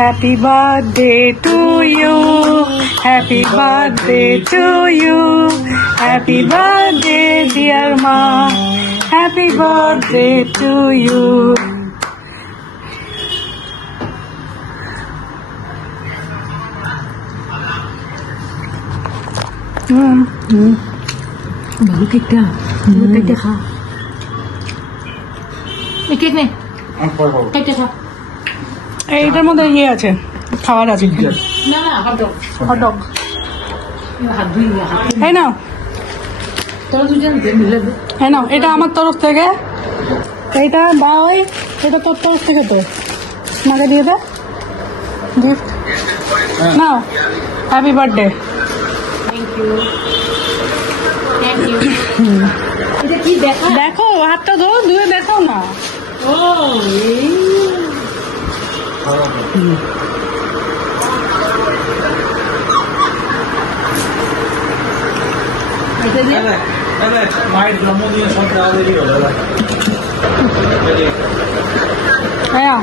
Happy birthday to you, happy birthday to you, happy birthday dear ma, happy birthday to you. ভালো কেকটা কেকটা খা, এই cake নে, কেকটা খা। এইটার মধ্যে ইয়ে আছে, খাবার আছে। না না হটডগ, হটডগ হাত ধুই এই নাও, তোরা দুজন মিলে দে। এই নাও, এটা আমার তরফ থেকে, এইটা দাও, এটা তোর তরফ থেকে, তো মাকে দিয়ে দে গিফট। নাও, happy birthday. Thank you, thank you. এটা কি দেখা, দেখো হাতটা ধরো, ধুয়ে দেখাও না। ও এই মায়ের জন্মদিনে সব দেওয়া দেরি হলো। হ্যাঁ,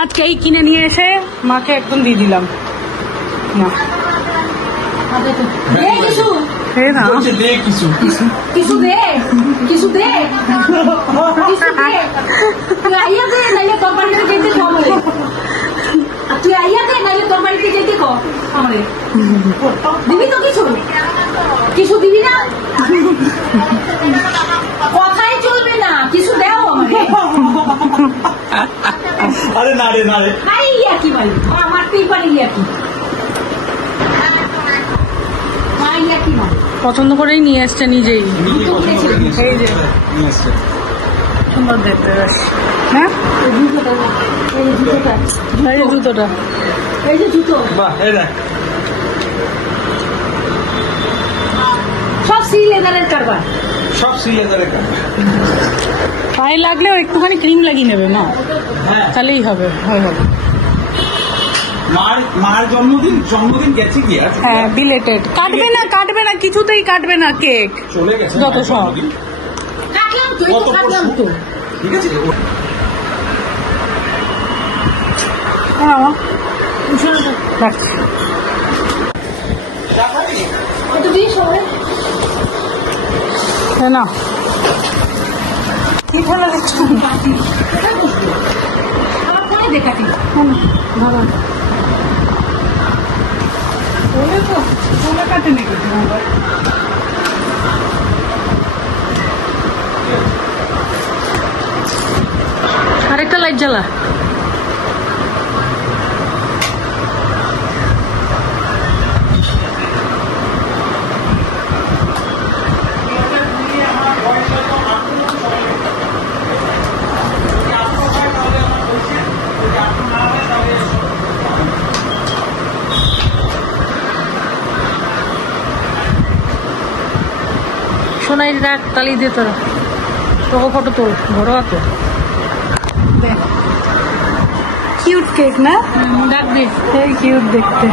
আজকে এই কিনে নিয়ে এসে মাকে একদম দিয়ে দিলাম। না দে কিছু, এই না, দে কিছু কিছু দে, কিছু দে, কিছু দে। তুই আইয়া দে, নাইলে তোর বাড়িতে যেতে কো আমারে। তুই আইয়া দে, নাইলে তোর বাড়িতে যেতে কো আমারে। দিবি তো কিছু, কিছু দিবি না? কথাই চলবে না, কিছু দেও আমারে। আরে না রে, না রে, নাই ইয়া কি ভাই, মারতেই পারি ইয়া কি, ইয়া কি না, পছন্দ করেই নিয়ে এসছে নিজেই। এই যে সুন্দর দেখতে, হ্যাঁ এই জুতোটা, এই জুতোটা, এই যে জুতোটা, এই যে জুতো, বাহ, এই দেখ সব সি লেদারের কারবার, সব সিলেদারের কাজ। পায়ে লাগলেও একটুখানি ক্রিম লাগিয়ে নেবে না, হ্যাঁ, তাহলেই হবে, হয়ে হবে। মার জন্মদিন গেছে কি আর? হ্যাঁ, বিলেটেড। কাটবে না, কাটবে না, কিছুতেই কাটবে না কেক, চলে গেছে যত সব। কাটলাম তো, এই তো কাটলাম তো। ঠিক আছে। হ্যাঁ রাখছি। এটা দিয়ে সবাই হ্যাঁ না, কি ভালো লাগছে। আমার ফোনে দেখাচ্ছি, ভালো বলে তো, চুলে কাটে নাকি তোমার? আরেকটা লাইট জ্বালা। সোনাই রাখ, তালি দিয়ে তোরা তোকে ফটো তোল, ঘরোয়া তো। কিউট কেক না, ডাকবে কিউট দেখতে।